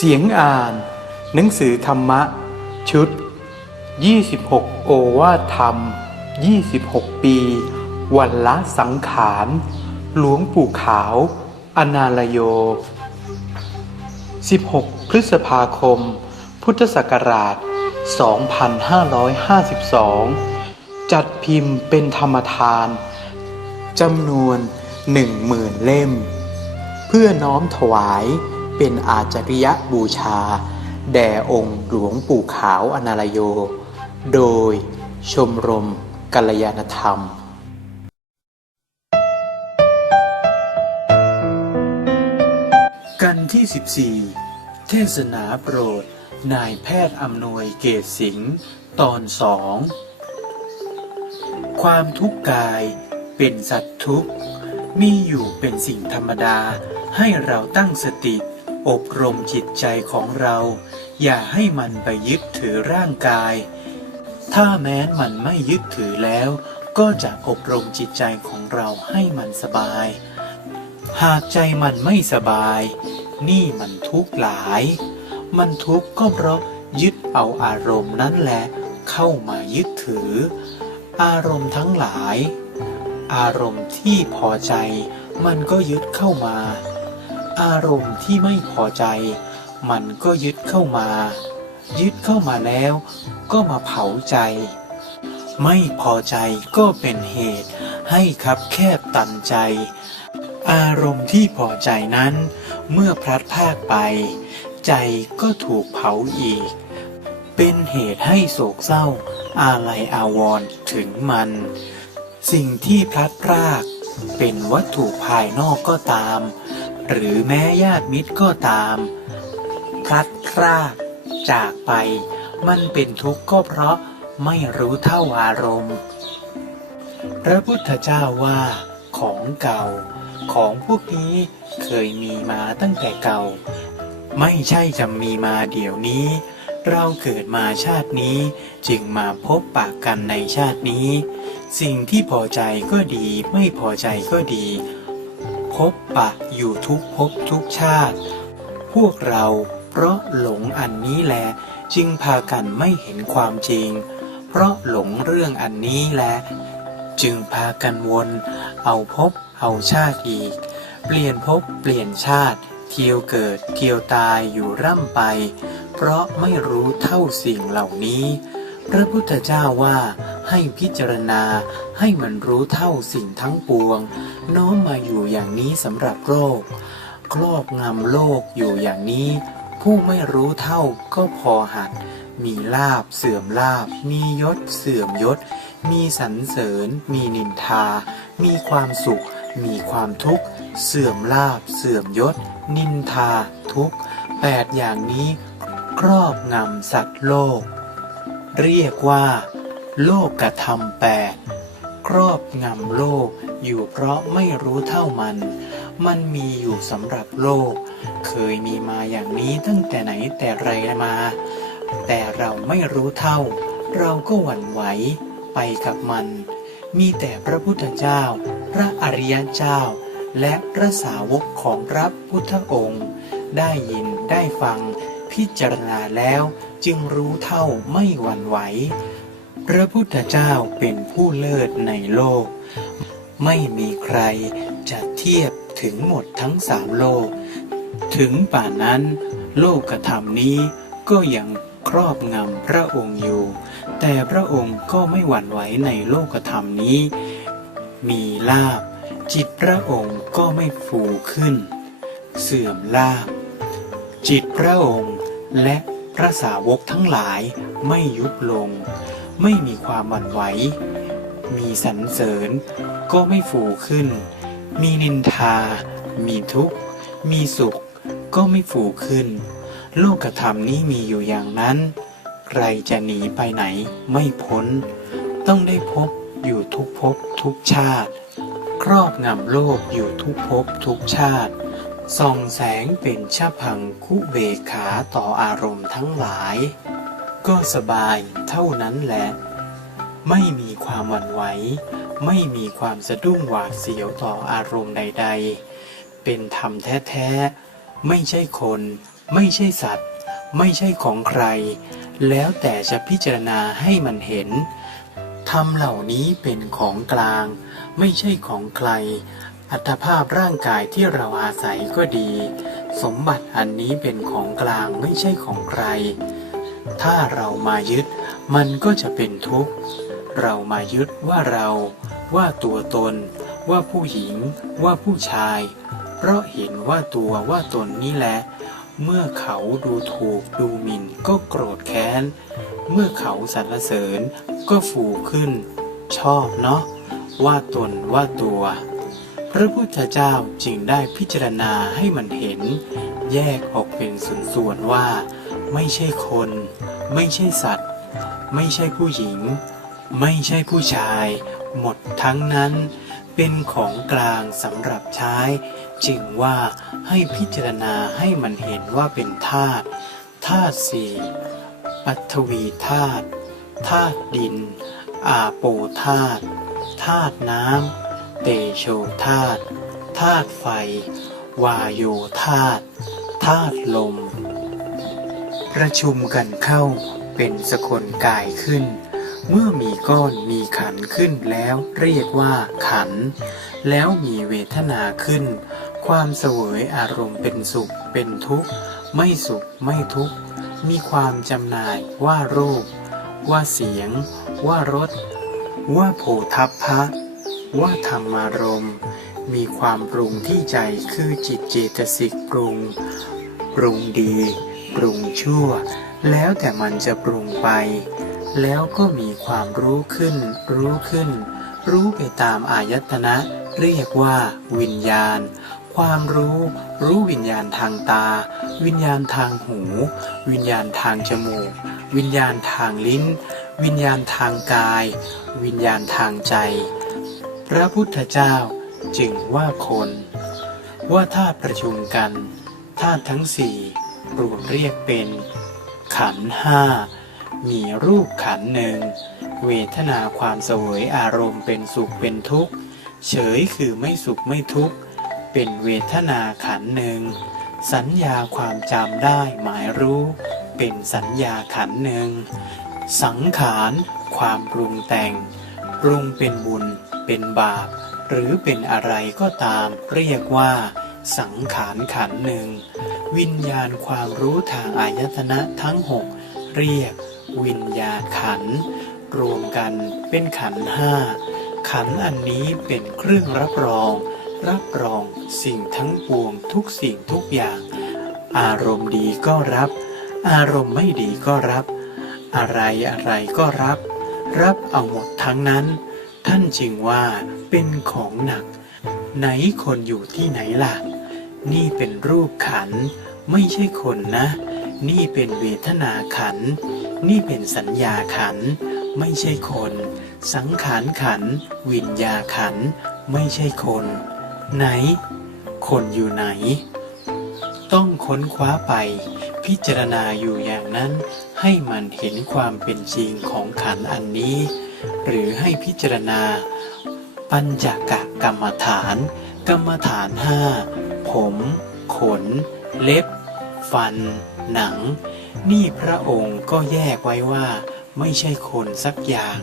เสียงอ่าน หนังสือธรรมะ ชุด 26 โอวาทธรรม 26 ปี วันละสังขาร หลวงปู่ขาว อนาลโย 16 พฤษภาคม พุทธศักราช 2552 จัดพิมพ์เป็นธรรมทานจำนวนหนึ่งหมื่นเล่ม เพื่อน้อมถวาย เป็นอาจริยบูชา แด่องค์หลวงปู่ขาวอนาลโย โดยชมรมกัลยาณธรรมกันที่ 14 เทศนาโปรด นายแพทย์อำนวยเกตสิงห์ตอนสอง ความทุกข์กายเป็นสัตว์ทุกข์ มีอยู่เป็นสิ่งธรรมดาให้เราตั้งสติ อบรมจิตใจของเรา อย่าให้มันไปยึดถือร่างกาย ถ้าแม้นมันไม่ยึดถือแล้ว ก็จะอบรมจิตใจของเราให้มันสบาย หากใจมันไม่สบาย นี่มันทุกข์หลาย มันทุกข์ก็เพราะยึดเอาอารมณ์นั้นแหละเข้ามายึดถือ อารมณ์ทั้งหลาย อารมณ์ที่พอใจ มันก็ยึดเข้ามา อารมณ์ที่ไม่พอใจ มันก็ยึดเข้ามา ยึดเข้ามาแล้ว ก็มาเผาใจ ไม่พอใจก็เป็นเหตุให้คับแคบตันใจ อารมณ์ที่พอใจนั้น เมื่อพลัดพากไป ใจก็ถูกเผาอีก เป็นเหตุให้โศกเศร้า อาลัยอาวรณ์ถึงมัน สิ่งที่พลัดพราก เป็นวัตถุภายนอกก็ตาม หรือแม้ญาติมิตรก็ตาม พลัดพรากจากไป มันเป็นทุกข์ก็เพราะไม่รู้เท่าอารมณ์ พระพุทธเจ้าว่าของเก่า ของพวกนี้เคยมีมาตั้งแต่เก่า ไม่ใช่จะมีมาเดี๋ยวนี้ เราเกิดมาชาตินี้จึงมาพบปากกันในชาตินี้ สิ่งที่พอใจก็ดีไม่พอใจก็ดี พบปะอยู่ทุกภพทุกชาติ พวกเราเพราะหลงอันนี้แล จึงพากันไม่เห็นความจริง เพราะหลงเรื่องอันนี้แล จึงพากันวน เอาพบเอาชาติอีก เปลี่ยนภพเปลี่ยนชาติเที่ยวเกิดเที่ยวตายอยู่ร่ำไป เพราะไม่รู้เท่าสิ่งเหล่านี้ พระพุทธเจ้าว่า ให้พิจารณาให้มันรู้เท่าสิ่งทั้งปวง น้อมมาอยู่อย่างนี้สำหรับโรคครอบงำโลกอยู่อย่างนี้ ผู้ไม่รู้เท่าก็พอหัด มีลาบเสื่อมลาบ มียศเสื่อมยศ มีสรรเสริญ มีนินทา มีความสุข มีความทุกข์ เสื่อมลาบ เสื่อมยศ นินทา ทุกข์แปดอย่างนี้ ครอบงำสัตว์โลก เรียกว่า โลกกระทำแปดครอบงำโลกอยู่เพราะไม่รู้เท่ามัน มันมีอยู่สำหรับโลก เคยมีมาอย่างนี้ตั้งแต่ไหนแต่ไรมา แต่เราไม่รู้เท่า เราก็หวั่นไหวไปกับมัน มีแต่พระพุทธเจ้า พระอริยเจ้า และพระสาวกของพระพุทธองค์ ได้ยินได้ฟังพิจารณาแล้วจึงรู้เท่าไม่หวั่นไหว พระพุทธเจ้าเป็นผู้เลิศในโลก ไม่มีใครจะเทียบถึงหมดทั้งสามโลก ถึงป่านนั้น โลกธรรมนี้ก็ยังครอบงำพระองค์อยู่ แต่พระองค์ก็ไม่หวั่นไหวในโลกธรรมนี้ มีลาบ จิตพระองค์ก็ไม่ฟูขึ้น เสื่อมลาบ จิตพระองค์และพระสาวกทั้งหลายไม่ยุบลง ไม่มีความหวั่นไหว มีสรรเสริญ ก็ไม่ฟูขึ้น มีนินทา มีทุกข์ มีสุข ก็ไม่ฟูขึ้น โลกธรรมนี้มีอยู่อย่างนั้น ใครจะหนีไปไหนไม่พ้น ต้องได้พบอยู่ทุกภพทุกชาติ ครอบงำโลกอยู่ทุกภพทุกชาติส่องแสงเป็นชะพังคุเบขาต่ออารมณ์ทั้งหลาย ก็สบายเท่านั้นแหละ ไม่มีความหวั่นไหว ไม่มีความสะดุ้งหวาดเสียวต่ออารมณ์ใด ๆ เป็นธรรมแท้ๆ ไม่ใช่คน ไม่ใช่สัตว์ ไม่ใช่ของใคร แล้วแต่จะพิจารณาให้มันเห็น ธรรมเหล่านี้เป็นของกลาง ไม่ใช่ของใคร อัตภาพร่างกายที่เราอาศัยก็ดี สมบัติอันนี้เป็นของกลางไม่ใช่ของใคร ถ้าเรามายึดมันก็จะเป็นทุกข์ เรามายึดว่าเรา ว่าตัวตน ว่าผู้หญิง ว่าผู้ชาย เพราะเห็นว่าตัวว่าตนนี่แหละ เมื่อเขาดูถูกดูหมิ่นก็โกรธแค้น เมื่อเขาสรรเสริญก็ฟูขึ้น ชอบเนาะ ว่าตนว่าตัว พระพุทธเจ้าจึงได้พิจารณาให้มันเห็น แยกออกเป็นส่วนๆว่า ไม่ใช่คน ไม่ใช่สัตว์ ไม่ใช่ผู้หญิง ไม่ใช่ผู้ชาย หมดทั้งนั้น เป็นของกลางสำหรับใช้ จึงว่าให้พิจารณาให้มันเห็นว่าเป็นธาตุธาตุสี่ปัทวีธาตุธาตุดิน อาโปธาตุธาตุน้ำเตโชธาตุธาตุไฟ วาโยธาตุธาตุลม ประชุมกันเข้าเป็นสกลกายขึ้น เมื่อมีก้อนมีขันขึ้นแล้วเรียกว่าขัน แล้วมีเวทนาขึ้น ความเสวยอารมณ์เป็นสุขเป็นทุกข์ ไม่สุขไม่ทุกข์ มีความจำหน่ายว่ารูป ว่าเสียง ว่ารส ว่าโผทัพพะ ว่าธรรมารมณ์ มีความปรุงที่ใจคือจิตเจตสิกปรุง ปรุงดี ปรุงชั่ว แล้วแต่มันจะปรุงไป แล้วก็มีความรู้ขึ้น รู้ขึ้น รู้ไปตามอายตนะ เรียกว่า วิญญาณ ความรู้ รู้วิญญาณทางตา วิญญาณทางหู วิญญาณทางจมูก วิญญาณทางลิ้น วิญญาณทางกาย วิญญาณทางใจ พระพุทธเจ้าจึงว่าคน ว่าธาประชุมกันธาตุทั้งสี่ รวมเรียกเป็น ขันห้ามีรูปขันหนึ่ง เวทนาความเสวยอารมณ์เป็นสุขเป็นทุกข์ เฉยคือไม่สุขไม่ทุกข์ เป็นเวทนาขันหนึ่ง สัญญาความจำได้หมายรู้ เป็นสัญญาขันหนึ่ง สังขาร ความปรุงแต่ง ปรุงเป็นบุญ เป็นบาป หรือเป็นอะไรก็ตามเรียกว่า สังขารขันหนึ่ง วิญญาณความรู้ทางอายตนะทั้งหกเรียกวิญญาณขัน รวมกันเป็นขันห้าขันอันนี้เป็นเครื่องรับรอง รับรองสิ่งทั้งปวงทุกสิ่งทุกอย่าง อารมณ์ดีก็รับ อารมณ์ไม่ดีก็รับ อะไรอะไรก็รับ รับเอาหมดทั้งนั้น ท่านจึงว่าเป็นของหนัก ไหนคนอยู่ที่ไหนล่ะ นี่เป็นรูปขัน ไม่ใช่คนนะ นี่เป็นเวทนาขัน นี่เป็นสัญญาขัน ไม่ใช่คน สังขารขัน วิญญาขัน ไม่ใช่คน ไหน คนอยู่ไหน ต้องค้นคว้าไป พิจารณาอยู่อย่างนั้น ให้มันเห็นความเป็นจริงของขันอันนี้ หรือให้พิจารณา ปัญจกะกรรมฐาน กรรมฐานห้า ผมขน เล็บ ฟัน หนัง นี่พระองค์ก็แยกไว้ว่า ไม่ใช่คนสักอย่าง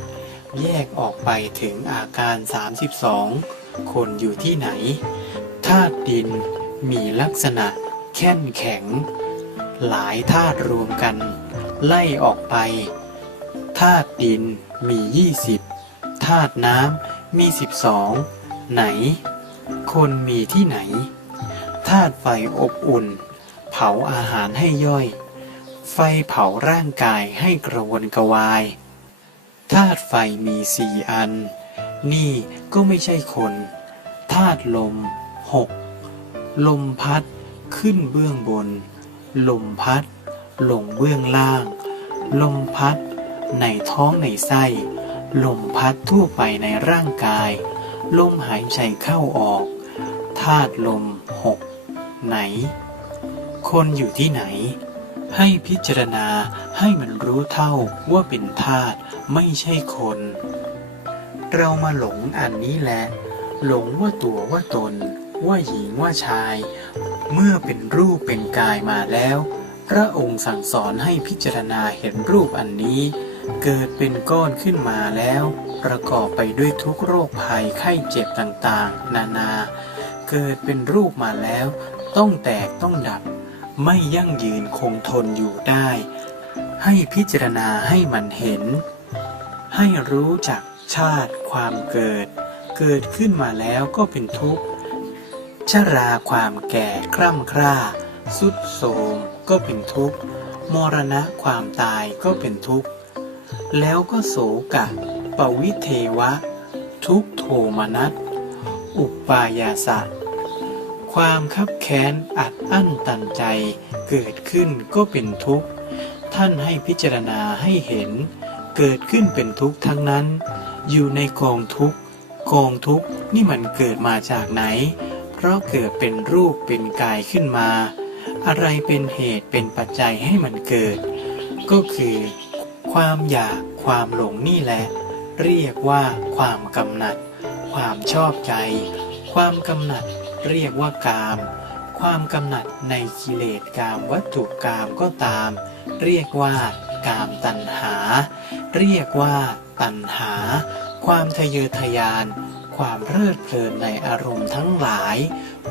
แยกออกไปถึงอาการ 32 คนอยู่ที่ไหนธาตุดินมีลักษณะแข็งแข็ง หลายธาตุรวมกัน ไล่ออกไปธาตุดินมี 20ธาตุน้ำมี 12 ไหน คนมีที่ไหน ธาตุไฟอบอุ่น เผาอาหารให้ย่อย ไฟเผาร่างกายให้กระวนกระวายธาตุไฟมีสี่อัน นี่ก็ไม่ใช่คนธาตุลมหกลมพัดขึ้นเบื้องบน ลมพัด ลงเบื้องล่าง ลมพัด ในท้องในไส้ ลมพัดทั่วไปในร่างกาย ลมหายใจเข้าออกธาตุลมหก ไหน คนอยู่ที่ไหน ให้พิจารณาให้มันรู้เท่าว่าเป็นธาตุไม่ใช่คน เรามาหลงอันนี้แหละ หลงว่าตัวว่าตน ว่าหญิงว่าชาย เมื่อเป็นรูปเป็นกายมาแล้ว พระองค์สั่งสอนให้พิจารณาเห็นรูปอันนี้ เกิดเป็นก้อนขึ้นมาแล้ว ประกอบไปด้วยทุกโรคภัยไข้เจ็บต่างๆ นานาเกิดเป็นรูปมาแล้ว ต้องแตกต้องดับ ไม่ยั่งยืนคงทนอยู่ได้ ให้พิจารณาให้มันเห็น ให้รู้จักชาติความเกิด เกิดขึ้นมาแล้วก็เป็นทุกข์ชราความแก่คร่ำคร่า สุดโทมก็เป็นทุกข์มรณะความตายก็เป็นทุกข์ แล้วก็โศกะปวิเทวะ ทุกโทมนัส อุปายาสะ ความคับแค้นอัดอั้นตันใจเกิดขึ้นก็เป็นทุกข์ ท่านให้พิจารณาให้เห็น เกิดขึ้นเป็นทุกข์ทั้งนั้น อยู่ในกองทุกข์กองทุกข์นี่มันเกิดมาจากไหน เพราะเกิดเป็นรูปเป็นกายขึ้นมา อะไรเป็นเหตุเป็นปัจจัยให้มันเกิด ก็คือ ความอยากความหลงนี่แหละ เรียกว่าความกำหนัด ความชอบใจ ความกำหนัด เรียกว่ากาม ความกำหนัดในกิเลสกามวัตถุกามก็ตาม เรียกว่ากามตัณหา เรียกว่าตัณหา ความทะเยอทะยาน ความเพลิดเพลินในอารมณ์ทั้งหลาย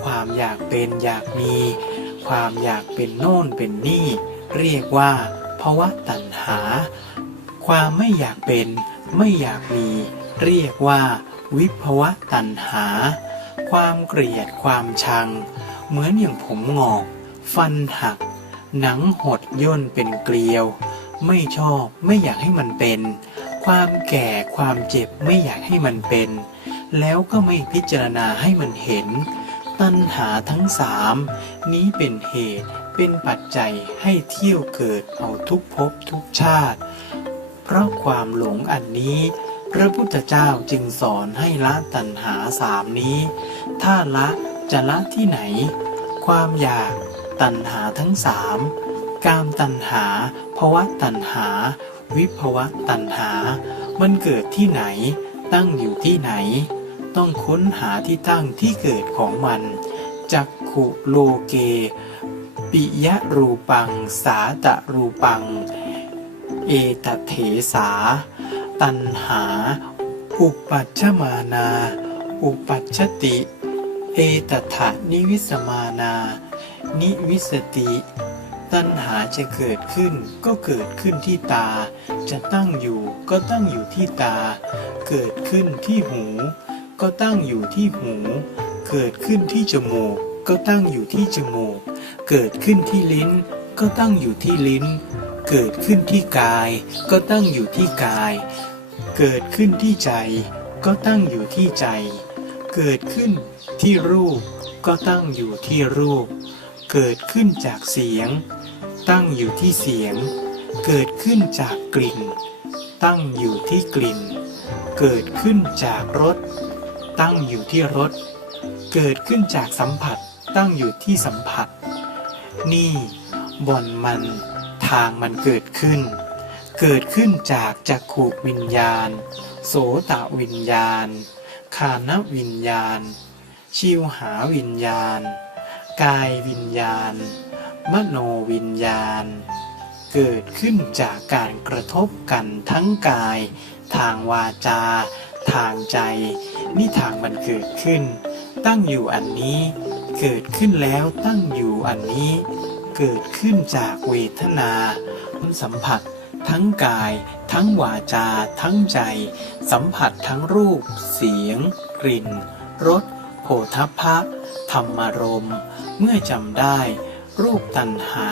ความอยากเป็นอยากมี ความอยากเป็นโน่นเป็นนี่ เรียกว่าภาวะตัณหา ความไม่อยากเป็น ไม่อยากมี เรียกว่า วิภวะตัณหา ความเกลียดความชัง เหมือนอย่างผมงอก ฟันหัก หนังหดย่นเป็นเกลียว ไม่ชอบไม่อยากให้มันเป็น ความแก่ความเจ็บไม่อยากให้มันเป็น แล้วก็ไม่พิจารณาให้มันเห็น ตัณหาทั้งสามนี้เป็นเหตุเป็นปัจจัยให้เที่ยวเกิดเอาทุกภพทุกชาติ เพราะความหลงอันนี้ พระพุทธเจ้าจึงสอนให้ละตัณหาสามนี้ ถ้าละจะละที่ไหน ความอยากตัณหาทั้งสามกามตัณหาภวะตัณหา วิภวะตัณหา มันเกิดที่ไหน ตั้งอยู่ที่ไหน ต้องค้นหาที่ตั้งที่เกิดของมันจักขุโลเก ปิยะรูปัง สาตะรูปัง เอตเถสา ตัณหา อุปัชมานา อุปัชชติ เอตถะนิวิสมานา นิวิสติ ตัณหาจะเกิดขึ้นก็เกิดขึ้นที่ตา จะตั้งอยู่ก็ตั้งอยู่ที่ตา เกิดขึ้นที่หู ก็ตั้งอยู่ที่หู เกิดขึ้นที่จมูก ก็ตั้งอยู่ที่จมูก เกิดขึ้นที่ลิ้น ก็ตั้งอยู่ที่ลิ้นเกิดขึ้นที่กายก็ตั้งอยู่ที่กาย เกิดขึ้นที่ใจก็ตั้งอยู่ที่ใจ เกิดขึ้นที่รูปก็ตั้งอยู่ที่รูป เกิดขึ้นจากเสียง ตั้งอยู่ที่เสียง เกิดขึ้นจากกลิ่น ตั้งอยู่ที่กลิ่น เกิดขึ้นจากรสตั้งอยู่ที่รสเกิดขึ้นจากสัมผัสตั้งอยู่ที่สัมผัส นี่บ่อนมันทางมันเกิดขึ้น เกิดขึ้นจากจักขุวิญญาณ โสตวิญญาณ คานวิญญาณ ชิวหาวิญญาณ กายวิญญาณ มโนวิญญาณ เกิดขึ้นจากการกระทบกันทั้งกาย ทางวาจา ทางใจ นี่ทางมันเกิดขึ้น ตั้งอยู่อันนี้ เกิดขึ้นแล้วตั้งอยู่อันนี้ เกิดขึ้นจากเวทนาสัมผัส ทั้งกาย ทั้งวาจา ทั้งใจ สัมผัสทั้งรูป เสียง กลิ่นรสโผฏฐัพพะธรรมารมเมื่อจำได้ รูปตัณหา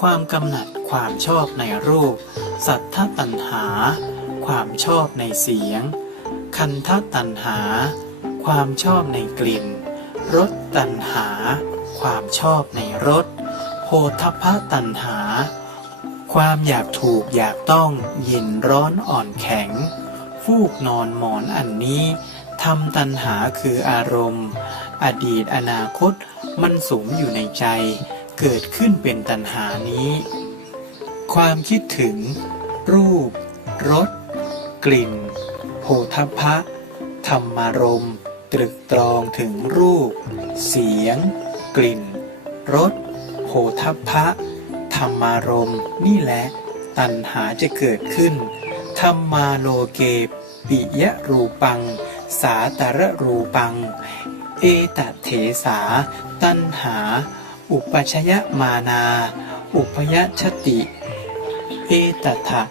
ความกำหนัดความชอบในรูป สัทธตัณหา ความชอบในเสียง คันธตัณหา ความชอบในกลิ่นรสตัณหา ความชอบในรสโพธพะตัณหา ความอยากถูกอยากต้องเย็นร้อนอ่อนแข็ง ฟูกนอนหมอนอันนี้ทำตัณหาคืออารมณ์ อดีตอนาคตมันสมอยู่ในใจ เกิดขึ้นเป็นตัณหานี้ ความคิดถึง รูปรสกลิ่นโผฏฐัพพะ ธรรมารมตรึกตรองถึงรูป เสียง กลิ่นรสโผทัพพะ ธรรมารมณ์นี่แหละ ตัณหาจะเกิดขึ้น ธรรมาโลเกปิยะรูปัง สาตระรูปัง เอตเถสา ตัณหา อุปชยมานา อุปยชติ เอตถะ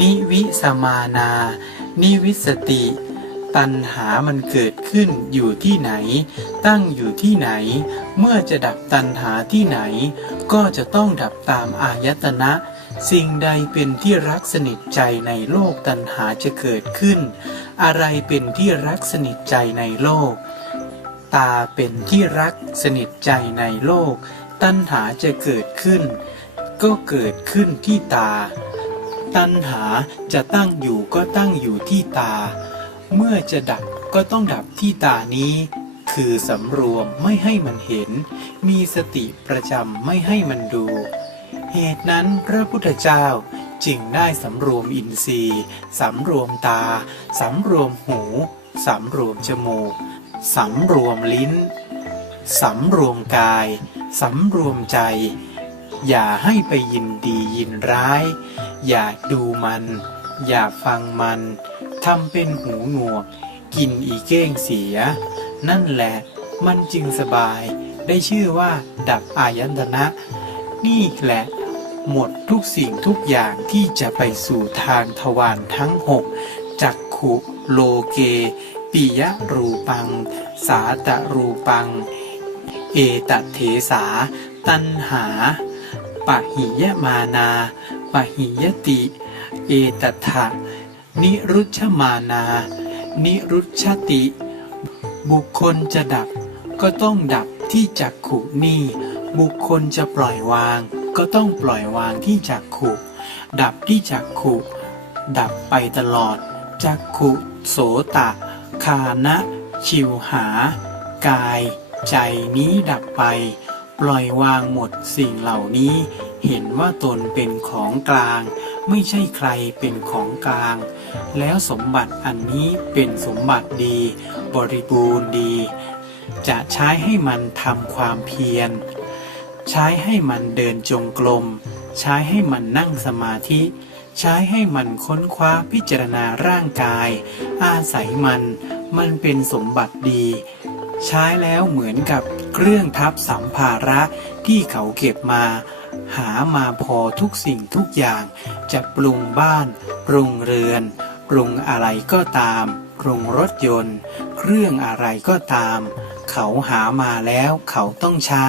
นิวิสมานา นิวิสติ ตัณหามันเกิดขึ้นอยู่ที่ไหน ตั้งอยู่ที่ไหน เมื่อจะดับตัณหาที่ไหน ก็จะต้องดับตามอายตนะ สิ่งใดเป็นที่รักสนิทใจในโลกตัณหาจะเกิดขึ้น อะไรเป็นที่รักสนิทใจในโลก ตาเป็นที่รักสนิทใจในโลก ตัณหาจะเกิดขึ้น ก็เกิดขึ้นที่ตา ตัณหาจะตั้งอยู่ก็ตั้งอยู่ที่ตา เมื่อจะดับก็ต้องดับที่ตานี้ คือสำรวมไม่ให้มันเห็น มีสติประจำไม่ให้มันดู เหตุนั้นพระพุทธเจ้าจึงได้สำรวมอินทรีย์ สำรวมตา สำรวมหู สำรวมจมูก สำรวมลิ้น สำรวมกาย สำรวมใจ อย่าให้ไปยินดียินร้าย อย่าดูมัน อย่าฟังมัน ทำเป็นหูหนวก กินอีเก้งเสีย นั่นแหละ มันจึงสบาย ได้ชื่อว่า ดับอายันตนะ นี่แหละ หมดทุกสิ่งทุกอย่างที่จะไปสู่ทางทวารทั้งหกจักขุโลเก ปิยรูปัง สาตรูปัง เอตเถสา ตันหา ปะหิยมานา ปะหิยติ เอตถะนิรุชมานา นิรุชติ บุคคลจะดับ ก็ต้องดับที่จักขุนี่ บุคคลจะปล่อยวาง ก็ต้องปล่อยวางที่จักขุ ดับที่จักขุ ดับไปตลอด จักขุ โสตะ คานะ ชิวหา กาย ใจนี้ดับไป ปล่อยวางหมดสิ่งเหล่านี้ เห็นว่าตนเป็นของกลาง ไม่ใช่ใครเป็นของกลาง แล้วสมบัติอันนี้เป็นสมบัติดี บริบูรณ์ดี จะใช้ให้มันทำความเพียร ใช้ให้มันเดินจงกรมใช้ให้มันนั่งสมาธิ ใช้ให้มันค้นคว้าพิจารณาร่างกาย อาศัยมัน มันเป็นสมบัติดี ใช้แล้วเหมือนกับเครื่องทับสัมภาระที่เขาเก็บมา หามาพอทุกสิ่งทุกอย่าง จะปรุงบ้าน ปรุงเรือน ปรุงอะไรก็ตาม ปรุงรถยนต์ เครื่องอะไรก็ตาม เขาหามาแล้วเขาต้องใช้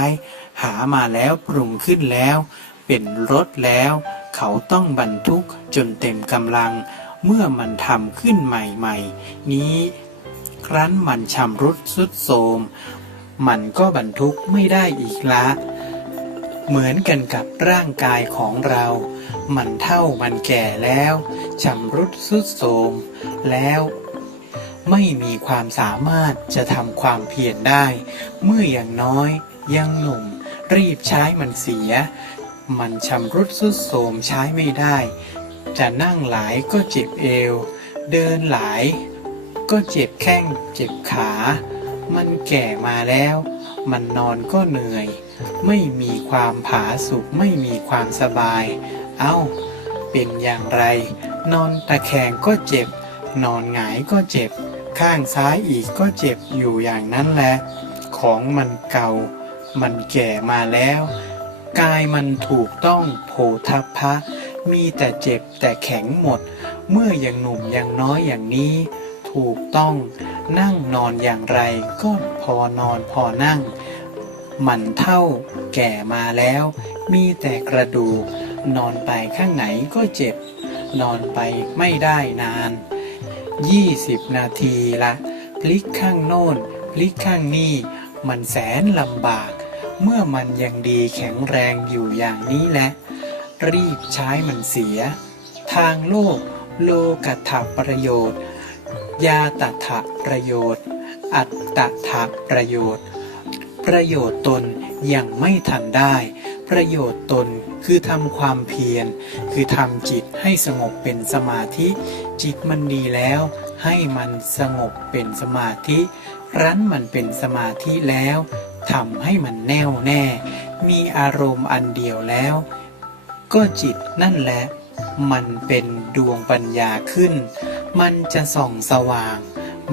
หามาแล้วปรุงขึ้นแล้ว เป็นรถแล้ว เขาต้องบรรทุกจนเต็มกำลัง เมื่อมันทำขึ้นใหม่ ๆ นี้ ครั้นมันชำรุดสุดโทมมันก็บรรทุกไม่ได้อีกละ เหมือนกันกับร่างกายของเรา มันเท่ามันแก่แล้วชำรุดสุดโทมแล้ว ไม่มีความสามารถจะทำความเพียรได้ เมื่ออย่างน้อยยังหนุ่ม รีบใช้มันเสีย มันชำรุดสุดโทมใช้ไม่ได้ จะนั่งหลายก็เจ็บเอว เดินหลาย ก็เจ็บแข้งเจ็บขา มันแก่มาแล้ว มันนอนก็เหนื่อย ไม่มีความผาสุกไม่มีความสบาย เอ้า เป็นอย่างไร นอนตะแคงก็เจ็บ นอนหงายก็เจ็บ ข้างซ้ายอีกก็เจ็บอยู่อย่างนั้นแหละ ของมันเก่า มันแก่มาแล้ว กายมันถูกต้องโผทัพพะ มีแต่เจ็บแต่แข็งหมด เมื่อยังหนุ่มยังน้อยอย่างนี้ ถูกต้อง นั่งนอนอย่างไรก็พอนอนพอนั่ง มันเท่าแก่มาแล้ว มีแต่กระดูก นอนไปข้างไหนก็เจ็บ นอนไปไม่ได้นาน 20 นาทีละพลิกข้างโน้นพลิกข้างนี้ มันแสนลำบาก เมื่อมันยังดีแข็งแรงอยู่อย่างนี้แหละ รีบใช้มันเสีย ทางโลก โลกัตถประโยชน์ ยาตัถะประโยชน์ อัตตถะประโยชน์ ประโยชน์ตนยังไม่ทันได้ ประโยชน์ตนคือทำความเพียร คือทำจิตให้สงบเป็นสมาธิ จิตมันดีแล้ว ให้มันสงบเป็นสมาธิรั้นมันเป็นสมาธิแล้วทำให้มันแน่วแน่ มีอารมณ์อันเดียวแล้ว ก็จิตนั่นแหละ มันเป็นดวงปัญญาขึ้น มันจะส่องสว่าง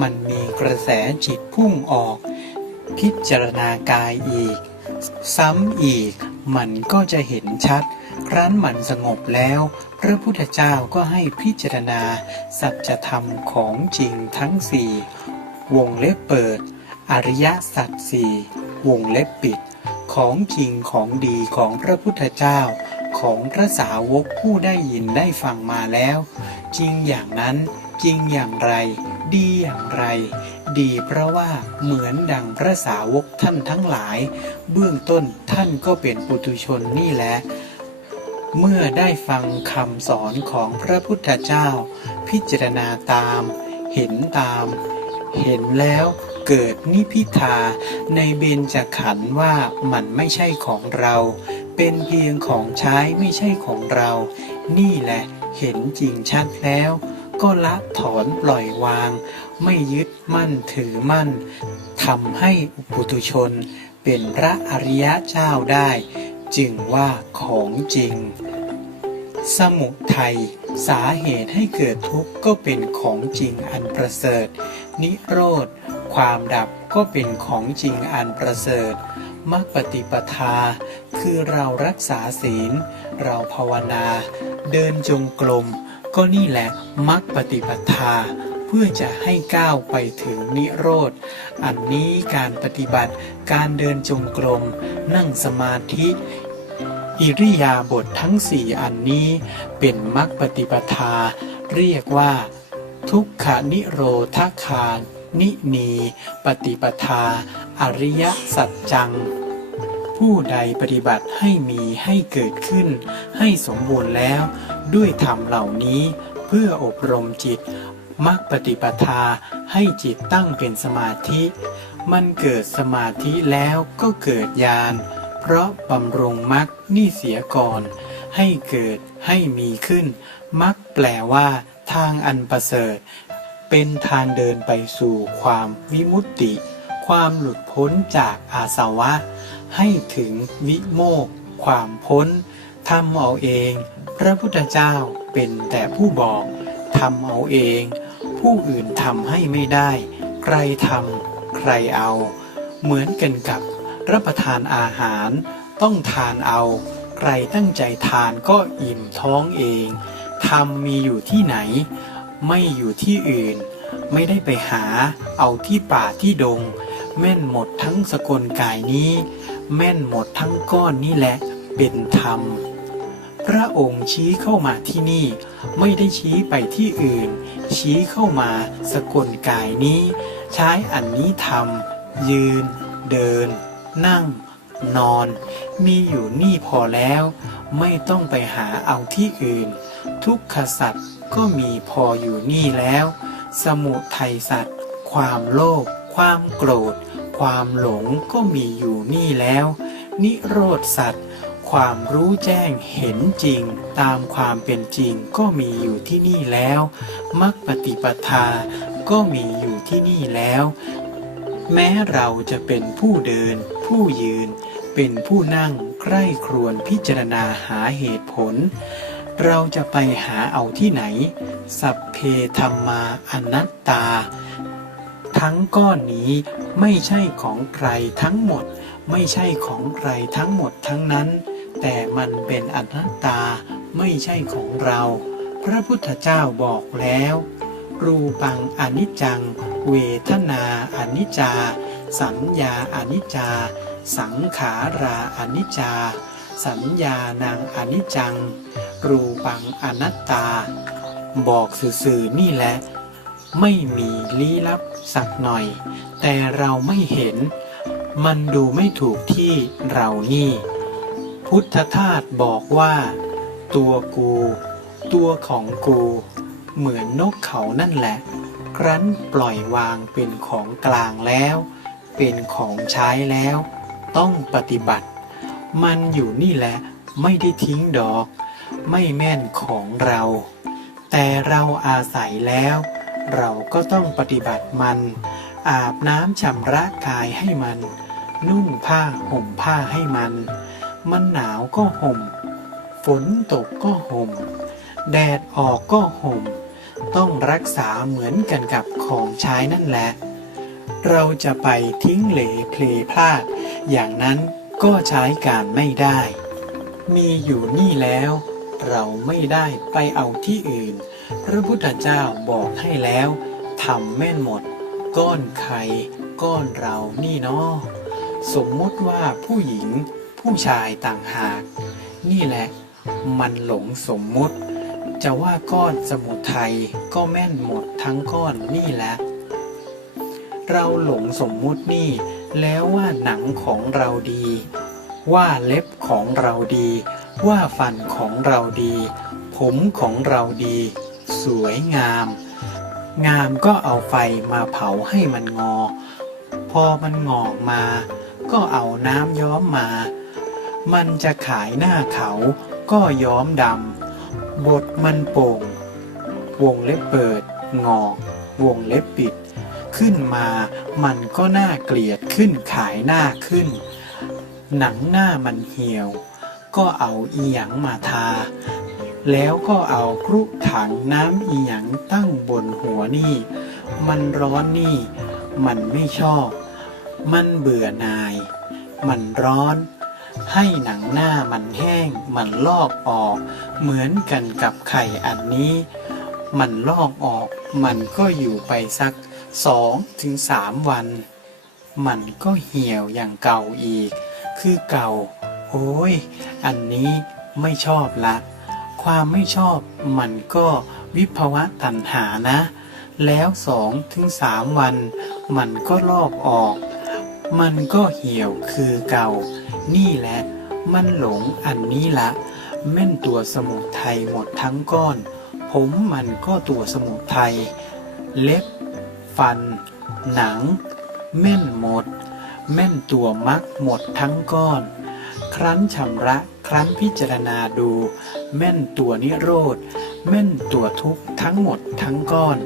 มันมีกระแสจิตพุ่งออก พิจารณากายอีก ซ้ำอีก มันก็จะเห็นชัด ครั้นมันสงบแล้ว พระพุทธเจ้าก็ให้พิจารณา สัจธรรมของจริงทั้งสี่วงเล็บเปิด อริยสัจสี่วงเล็บปิด ของจริงของดีของพระพุทธเจ้า ของพระสาวกผู้ได้ยินได้ฟังมาแล้ว จริงอย่างนั้นจริงอย่างไร ดีอย่างไร ดีเพราะว่าเหมือนดังพระสาวกท่านทั้งหลาย เบื้องต้นท่านก็เป็นปุถุชนนี่แหละเมื่อได้ฟังคำสอนของพระพุทธเจ้า พิจารณาตาม เห็นตาม เห็นแล้วเกิดนิพิทาในเบญจขันธ์ว่ามันไม่ใช่ของเรา เป็นเพียงของใช้ไม่ใช่ของเรา นี่แหละเห็นจริงชัดแล้ว ก็ละถอนปล่อยวาง ไม่ยึดมั่นถือมั่นทำให้อุปุตุชนเป็นพระอริยะเจ้าได้ จึงว่าของจริง สมุทัยสาเหตุให้เกิดทุกข์ก็เป็นของจริงอันประเสริฐ นิโรธ ความดับก็เป็นของจริงอันประเสริฐมรรคปฏิปทา คือเรารักษาศีล เราภาวนา เดินจงกรม ก็นี่แหละมรรคปฏิปทา เพื่อจะให้ก้าวไปถึงนิโรธ อันนี้การปฏิบัติ การเดินจงกรม นั่งสมาธิ อิริยาบถททั้งสี่อันนี้เป็นมรรคปฏิปทา เรียกว่า ทุกขานิโรธาคานินี ปฏิปทา อริยสัจจังผู้ใดปฏิบัติให้มีให้เกิดขึ้น ให้สมบูรณ์แล้ว ด้วยธรรมเหล่านี้ เพื่ออบรมจิตมรรคปฏิปทาให้จิตตั้งเป็นสมาธิ มันเกิดสมาธิแล้วก็เกิดญาณเพราะบำรุงมรรคนี่เสียก่อน ให้เกิดให้มีขึ้นมรรคแปลว่า ทางอันประเสริฐ เป็นทางเดินไปสู่ความวิมุตติ ความหลุดพ้นจากอาสวะ ให้ถึงวิโมก ความพ้นทำเอาเอง พระพุทธเจ้าเป็นแต่ผู้บอกทำเอาเอง ผู้อื่นทำให้ไม่ได้ ใครทำใครเอา เหมือนกันกับรับประทานอาหาร ต้องทานเอา ใครตั้งใจทานก็อิ่มท้องเองทำมีอยู่ที่ไหน ไม่อยู่ที่อื่น ไม่ได้ไปหา เอาที่ป่าที่ดง แม่นหมดทั้งสกลกายนี้ แม่นหมดทั้งก้อนนี่แหละ เป็นธรรม พระองค์ชี้เข้ามาที่นี่ ไม่ได้ชี้ไปที่อื่น ชี้เข้ามาสกลกายนี้ ใช้อันนี้ทำยืน เดิน นั่ง นอน มีอยู่นี่พอแล้ว ไม่ต้องไปหาเอาที่อื่น ทุกขสัตว์ก็มีพออยู่นี่แล้ว สมุทัยสัตว์ ความโลภความโกรธ ความหลงก็มีอยู่นี่แล้ว นิโรธสัตว์ ความรู้แจ้งเห็นจริง ตามความเป็นจริงก็มีอยู่ที่นี่แล้วมรรคปฏิปทา ก็มีอยู่ที่นี่แล้ว แม้เราจะเป็นผู้เดิน ผู้ยืน เป็นผู้นั่งใคร่ครวญพิจารณาหาเหตุผล เราจะไปหาเอาที่ไหน สัพเพธรรมาอนัตตา ทั้งก้อนนี้ไม่ใช่ของใครทั้งหมดไม่ใช่ของใครทั้งหมดทั้งนั้น แต่มันเป็นอนัตตาไม่ใช่ของเรา พระพุทธเจ้าบอกแล้ว รูปังอนิจจัง เวทนาอนิจจา สัญญาอนิจจา สังขาราอนิจจา สัญญานังอนิจจัง รูปังอนัตตา บอกสื่อๆนี่แหละ ไม่มีลี้ลับสักหน่อย แต่เราไม่เห็น มันดูไม่ถูกที่เรานี่ พุทธทาสบอกว่า ตัวกู ตัวของกู เหมือนนกเขานั่นแหละ ครั้นปล่อยวางเป็นของกลางแล้ว เป็นของใช้แล้ว ต้องปฏิบัติ มันอยู่นี่แหละไม่ได้ทิ้งดอก ไม่แม่นของเรา แต่เราอาศัยแล้ว เราก็ต้องปฏิบัติมัน อาบน้ำชำระกายให้มัน นุ่งผ้าห่มผ้าให้มัน มันหนาวก็ห่ม ฝนตกก็ห่ม แดดออกก็ห่ม ต้องรักษาเหมือนกันกับของใช้นั่นแหละ เราจะไปทิ้งเหลเพลพลาด อย่างนั้นก็ใช้การไม่ได้ มีอยู่นี่แล้ว เราไม่ได้ไปเอาที่อื่น พระพุทธเจ้าบอกให้แล้วทำแม่นหมด ก้อนใครก้อนเรานี่เนาะสมมติว่าผู้หญิง ผู้ชายต่างหาก นี่แหละมันหลงสมมุติ จะว่าก้อนสมุทัยก็แม่นหมดทั้งก้อนนี่แหละ เราหลงสมมุตินี่ แล้วว่าหนังของเราดี ว่าเล็บของเราดี ว่าฟันของเราดี ผมของเราดี สวยงาม งามก็เอาไฟมาเผาให้มันงอ พอมันงอกมา ก็เอาน้ำย้อมมา มันจะขายหน้าเขาก็ย้อมดำ บทมันโป่ง วงเล็บเปิด งอก วงเล็บปิด ขึ้นมามันก็น่าเกลียดขึ้นขายหน้าขึ้น หนังหน้ามันเหี่ยว ก็เอาอีหยังมาทา แล้วก็เอาครุถังน้ำอีหยังตั้งบนหัวนี่ มันร้อนนี่ มันไม่ชอบ มันเบื่อนาย มันร้อน ให้หนังหน้ามันแห้ง มันลอกออก เหมือนกันกับไข่อันนี้ มันลอกออก มันก็อยู่ไปสักสองถึงสามวัน มันก็เหี่ยวอย่างเก่าอีก คือเก่า โอ้ย อันนี้ไม่ชอบละ ความไม่ชอบมันก็วิภวะตัณหานะ แล้วสองถึงสามวัน มันก็ลอกออก มันก็เหี่ยวคือเก่า นี่แหละ มันหลงอันนี้ละ แม่นตัวสมุทัยหมดทั้งก้อน ผมมันก็ตัวสมุทัยเล็บ ฟัน หนัง แม่นหมด แม่นตัวมักหมดทั้งก้อน ครั้นชำระครั้นพิจารณาดู แม่นตัวนิโรธ แม่นตัวทุกข์ทั้งหมดทั้งก้อน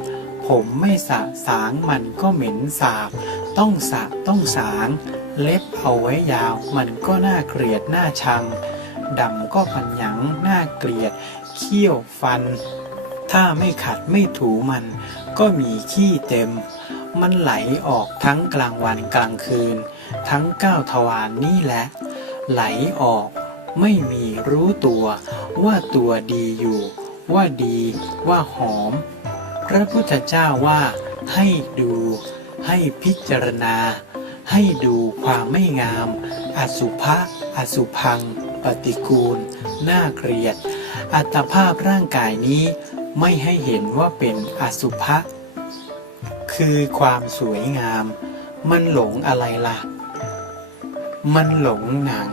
ผมไม่สะสางมันก็เหม็นสาบ ต้องสะต้องสาง เล็บเอาไว้ยาว มันก็น่าเกลียดน่าชังดำก็พันหยังน่าเกลียด เขี้ยวฟัน ถ้าไม่ขัดไม่ถูมัน ก็มีขี้เต็ม มันไหลออกทั้งกลางวันกลางคืน ทั้งก้าวทวารนนี่แหละ ไหลออก ไม่มีรู้ตัวว่าตัวดีอยู่ ว่าดีว่าหอม พระพุทธเจ้าว่าให้ดู ให้พิจารณา ให้ดูความไม่งาม อสุภะ อสุพัง ปฏิกูล น่าเกลียด อัตภาพร่างกายนี้ไม่ให้เห็นว่าเป็นอสุภะ คือความสวยงาม มันหลงอะไรล่ะ มันหลงหนัง